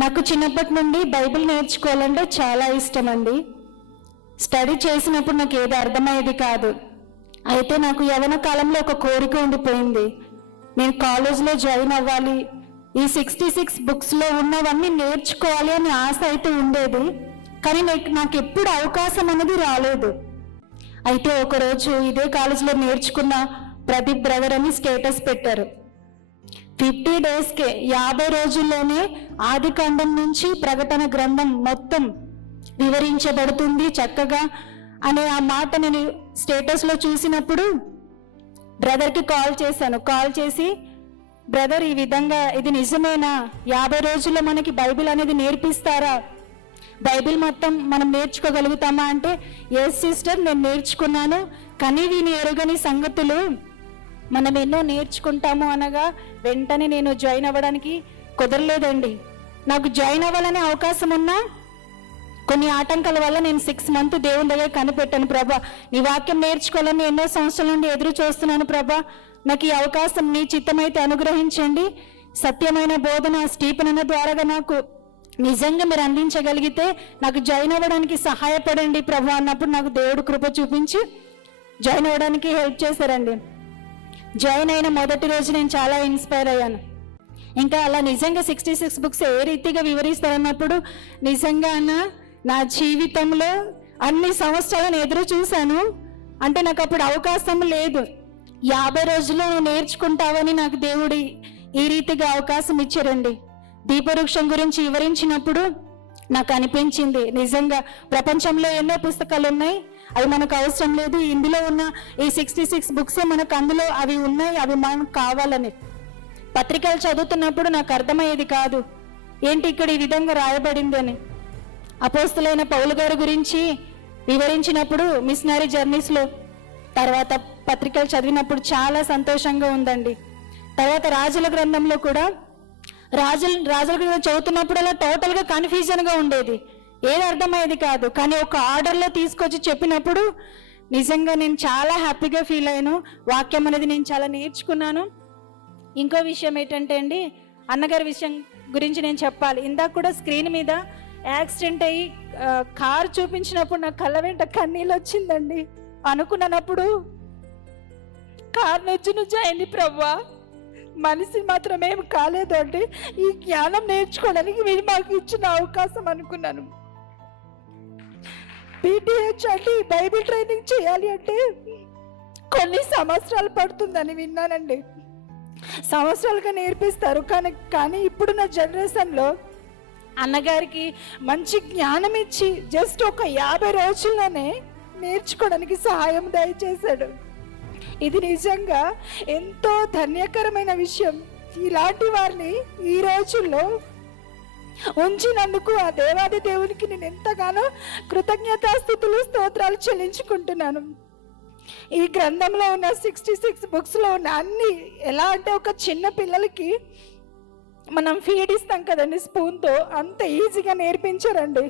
నాకు చిన్నప్పటి నుండి బైబిల్ నేర్చుకోవాలంటే చాలా ఇష్టం అండి. స్టడీ చేసినప్పుడు నాకు ఏది అర్థమయ్యేది కాదు. అయితే నాకు యవ్వన కాలంలో ఒక కోరిక ఉండిపోయింది. నేను కాలేజ్లో జాయిన్ అవ్వాలి, ఈ 66 బుక్స్లో ఉన్నవన్నీ నేర్చుకోవాలి అని ఆశ అయితే ఉండేది. కానీ నాకు ఎప్పుడు అవకాశం అనేది రాలేదు. అయితే ఒకరోజు ఇదే కాలేజ్లో నేర్చుకున్న ప్రదీప్ బ్రదర్ అని స్టేటస్ పెట్టారు. 50 డేస్కే 50 రోజుల్లోనే ఆదికాండం నుంచి ప్రకటన గ్రంథం మొత్తం వివరించబడుతుంది చక్కగా అనే ఆ మాట నేను స్టేటస్లో చూసినప్పుడు బ్రదర్కి కాల్ చేశాను. కాల్ చేసి, బ్రదర్ ఈ విధంగా ఇది నిజమేనా? 50 రోజుల్లో మనకి బైబిల్ అనేది నేర్పిస్తారా? బైబిల్ మొత్తం మనం నేర్చుకోగలుగుతామా అంటే, ఎస్ సిస్టర్ నేను నేర్చుకున్నాను, కానీ విని ఎరుగని సంగతులు మనం ఎన్నో నేర్చుకుంటాము అనగా వెంటనే నేను జాయిన్ అవ్వడానికి కుదరలేదండి. నాకు జాయిన్ అవ్వాలనే అవకాశం ఉన్నా కొన్ని ఆటంకాల వల్ల నేను 6 మంత్ దేవుని దగ్గర కనిపెట్టాను. ప్రభా, నీ వాక్యం నేర్చుకోవాలని ఎన్నో సంవత్సరాల నుండి ఎదురు చూస్తున్నాను. ప్రభా, నాకు ఈ అవకాశం నీ చిత్తమైతే అనుగ్రహించండి. సత్యమైన బోధన స్టీఫెన్ అన్న ద్వారాగా నాకు నిజంగా మీరు అందించగలిగితే నాకు జాయిన్ అవ్వడానికి సహాయపడండి ప్రభా అన్నప్పుడు నాకు దేవుడు కృప చూపించి జాయిన్ అవ్వడానికి హెల్ప్ చేశారండి. జాయిన్ అయిన మొదటి రోజు నేను చాలా ఇన్స్పైర్ అయ్యాను. ఇంకా అలా నిజంగా 66 బుక్స్ ఏ రీతిగా వివరిస్తారన్నప్పుడు నిజంగా అన్న నా జీవితంలో అన్ని సంవత్సరాలను ఎదురు చూశాను. అంటే నాకు అప్పుడు అవకాశం లేదు. 50 రోజుల్లో నువ్వు నేర్చుకుంటావని నాకు దేవుడి ఈ రీతిగా అవకాశం ఇచ్చారండి. దీపవృక్షం గురించి వివరించినప్పుడు నాకు అనిపించింది, నిజంగా ప్రపంచంలో ఎన్నో పుస్తకాలు ఉన్నాయి, అవి మనకు అవసరం లేదు. ఇందులో ఉన్న ఈ 66 బుక్స్ మనకు అందులో అవి ఉన్నాయి, అవి మనకు కావాలని. పత్రికలు చదువుతున్నప్పుడు నాకు అర్థమయ్యేది కాదు, ఏంటి ఇక్కడ ఈ విధంగా రాయబడింది అని. అపోస్తలైన పౌలు గారి గురించి వివరించినప్పుడు మిషనరీ జర్నీస్లో తర్వాత పత్రికలు చదివినప్పుడు చాలా సంతోషంగా ఉందండి. తర్వాత రాజుల గ్రంథంలో కూడా రాజుల గ్రంథం చదువుతున్నప్పుడు అలా టోటల్గా కన్ఫ్యూజన్గా ఉండేది, ఏది అర్థమయ్యేది కాదు. కానీ ఒక ఆర్డర్లో తీసుకొచ్చి చెప్పినప్పుడు నిజంగా నేను చాలా హ్యాపీగా ఫీల్ అయ్యాను. వాక్యం అనేది నేను చాలా నేర్చుకున్నాను. ఇంకో విషయం ఏంటంటే అండి, అన్నగారి విషయం గురించి నేను చెప్పాలి. ఇందాక కూడా స్క్రీన్ మీద యాక్సిడెంట్ అయ్యి కారు చూపించినప్పుడు నా కళ్ళ వెంట కన్నీళ్ళు వచ్చిందండి. అనుకున్నప్పుడు కారు నుంచి అయింది ప్రభా, మనిషి మాత్రం ఏం కాలేదు అంటే ఈ జ్ఞానం నేర్చుకోవడానికి మీరు మాకు ఇచ్చిన అవకాశం అనుకున్నాను. పీటీహెచ్ అంటే బైబిల్ ట్రైనింగ్ చేయాలి అంటే కొన్ని సంవత్సరాలు పడుతుందని విన్నానండి. సంవత్సరాలుగా నేర్పిస్తారు, కానీ ఇప్పుడున్న జనరేషన్లో అన్నగారికి మంచి జ్ఞానం ఇచ్చి జస్ట్ ఒక 50 రోజుల్లోనే నేర్చుకోవడానికి సహాయం దయచేశాడు. ఇది నిజంగా ఎంతో ధన్యకరమైన విషయం. ఇలాంటి వారిని ఈ రోజుల్లో ఉంచినందుకు ఆ దేవాది దేవునికి నేను ఎంతగానో కృతజ్ఞతాస్తుతులు స్తోత్రాలు చెల్లించుకుంటున్నాను. ఈ గ్రంథంలో ఉన్న 66 బుక్స్లో ఉన్న అన్ని ఎలా అంటే ఒక చిన్న పిల్లలకి మనం ఫీడ్ ఇస్తాం కదండి స్పూన్తో, అంత ఈజీగా నేర్పించారండి.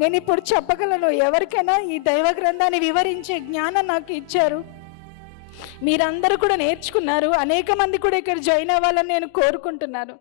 నేను ఇప్పుడు చెప్పగలను, ఎవరికైనా ఈ దైవ గ్రంథాన్ని వివరించే జ్ఞానం నాకు ఇచ్చారు. మీరందరూ కూడా నేర్చుకున్నారు. అనేక మంది కూడా ఇక్కడ జాయిన్ అవ్వాలని నేను కోరుకుంటున్నాను.